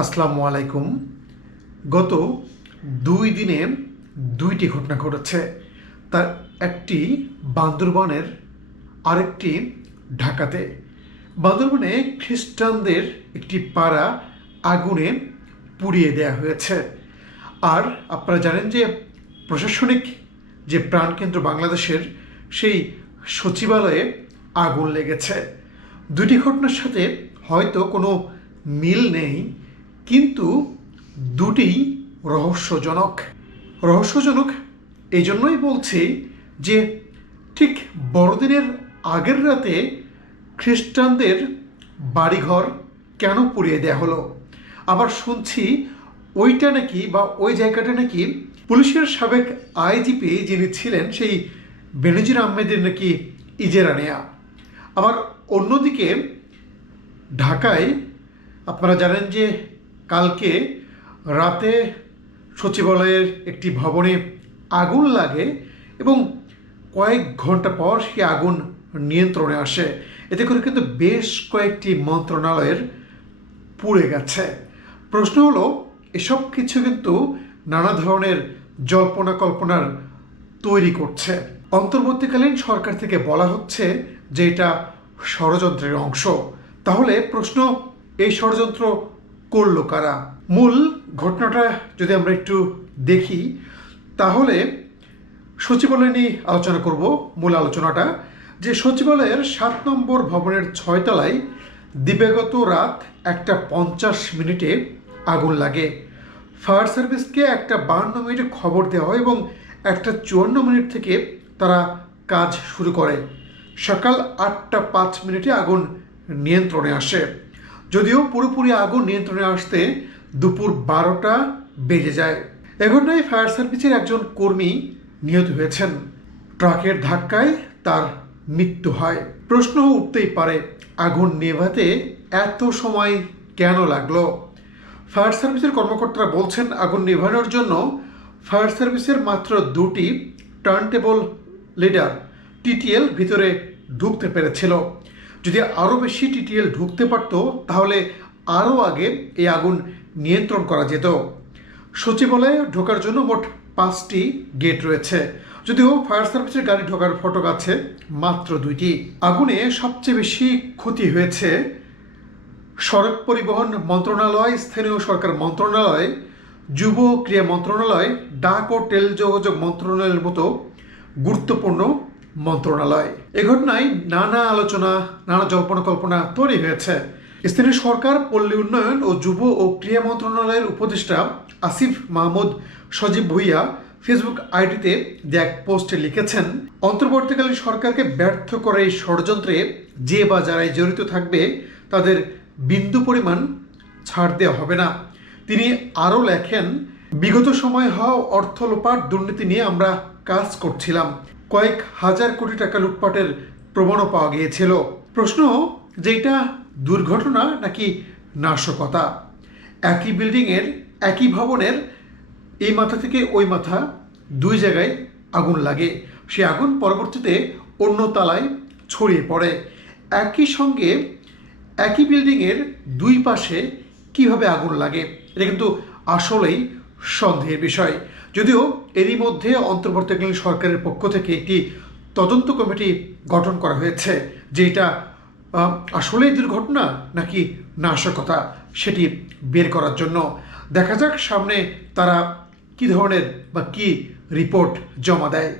আসসালামু আলাইকুম। গত 2 দিনে 2টি ঘটনা ঘটেছে। তার একটি বান্দরবানের, আরেকটি ঢাকাতে। বান্দরবানে খ্রিস্টানদের একটি পাড়া আগুনে পুড়িয়ে দেয়া হয়েছে। আর আপনারা জানেন যে প্রশাসনিক যে প্রাণকেন্দ্র বাংলাদেশের, সেই সচিবালয়ে আগুন লেগেছে। দুটি ঘটনার সাথে হয়তো কোনো মিল নেই, কিন্তু দুটিই রহস্যজনক এই জন্যই বলছি যে ঠিক বড়দিনের আগের রাতে খ্রিস্টানদের বাড়িঘর কেন পুড়িয়ে দেয়া হলো। আবার শুনছি ওইটা নাকি বা ওই জায়গাটা নাকি পুলিশের সাবেক আইজিপি যিনি ছিলেন, সেই বেনজির আহমেদের নাকি ইজারা নেয়া। আবার অন্যদিকে ঢাকায় আপনারা জানেন যে কালকে রাতে সচিবালয়ের একটি ভবনে আগুন লাগে এবং কয়েক ঘন্টা পর সেই আগুন নিয়ন্ত্রণে আসে। এতে করে কিন্তু বেশ কয়েকটি মন্ত্রণালয়ের পুড়ে গেছে। প্রশ্ন হলো, এসব কিছু কিন্তু নানা ধরনের জল্পনা কল্পনার তৈরি করছে। অন্তর্বর্তীকালীন সরকার থেকে বলা হচ্ছে যে এটা ষড়যন্ত্রের অংশ। তাহলে প্রশ্ন, এই ষড়যন্ত্র করলো কারা? মূল ঘটনাটা যদি আমরা একটু দেখি, তাহলে সচিবালয় নিয়ে আলোচনা করব। মূল আলোচনাটা যে সচিবালয়ের 7 নম্বর ভবনের 6 তলায় দিবাগত রাত 1:50 আগুন লাগে। ফায়ার সার্ভিসকে 1:52 খবর দেওয়া হয় এবং 1:54 থেকে তারা কাজ শুরু করে। সকাল 8:05 আগুন নিয়ন্ত্রণে আসে। যদিও পুরোপুরি আগুন নিয়ন্ত্রণে আসতে দুপুর 12টা বেজে যায়। এ ঘটনায় ফায়ার সার্ভিসের একজন কর্মী নিহত হয়েছেন। ট্রাকের ধাক্কায় তার মৃত্যু হয়। প্রশ্ন উঠতেই পারে, আগুন নেভাতে এত সময় কেন লাগলো? ফায়ার সার্ভিসের কর্মকর্তারা বলছেন, আগুন নেভানোর জন্য ফায়ার সার্ভিসের মাত্র 2টি টার্নটেবল লিডার টিটিএল ভিতরে ঢুকতে পেরেছিল। যদি আরও বেশি টিটিএল ঢুকতে পারত, তাহলে আরও আগে এই আগুন নিয়ন্ত্রণ করা যেত। সচিবালয়ে ঢোকার জন্য মোট 5টি গেট রয়েছে, যদিও ফায়ার সার্ভিসের গাড়ি ঢোকার ফটক আছে মাত্র 2টি। আগুনে সবচেয়ে বেশি ক্ষতি হয়েছে সড়ক পরিবহন মন্ত্রণালয়, স্থানীয় সরকার মন্ত্রণালয়, যুব ক্রীড়া মন্ত্রণালয়, ডাক ও টেলিযোগাযোগ মন্ত্রণালয়ের মতো গুরুত্বপূর্ণ মন্ত্রণালয়। এ ঘটনায় নানা আলোচনা, নানা জল্পনা কল্পনা তৈরি হয়েছে। স্থানীয় সরকার, পল্লী উন্নয়ন ও যুব ও ক্রীড়া মন্ত্রণালয়ের উপদেষ্টা আসিফ মাহমুদ সজীব ভুইয়া ফেসবুক আইডিতে এক পোস্টে লিখেছেন, অন্তর্বর্তীকালীন সরকারকে ব্যর্থ করে এই ষড়যন্ত্রে যে বা যারাই জড়িত থাকবে তাদের বিন্দু পরিমাণ ছাড় দেওয়া হবে না। তিনি আরও লেখেন, বিগত সময় হওয়া অর্থ লোপাট দুর্নীতি নিয়ে আমরা কাজ করছিলাম। কয়েক হাজার কোটি টাকা লুটপাটের প্রমাণও পাওয়া গিয়েছিল। প্রশ্ন, যে এটা দুর্ঘটনা নাকি নাশকতা? একই বিল্ডিংয়ের, একই ভবনের এই মাথা থেকে ওই মাথা 2 জায়গায় আগুন লাগে। সে আগুন পরবর্তীতে অন্য তলায় ছড়িয়ে পড়ে। একই সঙ্গে একই বিল্ডিংয়ের 2 পাশে কিভাবে আগুন লাগে, এটা কিন্তু আসলেই সন্দেহের বিষয়। যদিও এরই মধ্যে অন্তর্বর্তীকালীন সরকারের পক্ষ থেকে একটি তদন্ত কমিটি গঠন করা হয়েছে, যে এটা আসলেই দুর্ঘটনা নাকি নাশকতা সেটি বের করার জন্য। দেখা যাক সামনে তারা কী ধরনের বা কী রিপোর্ট জমা দেয়।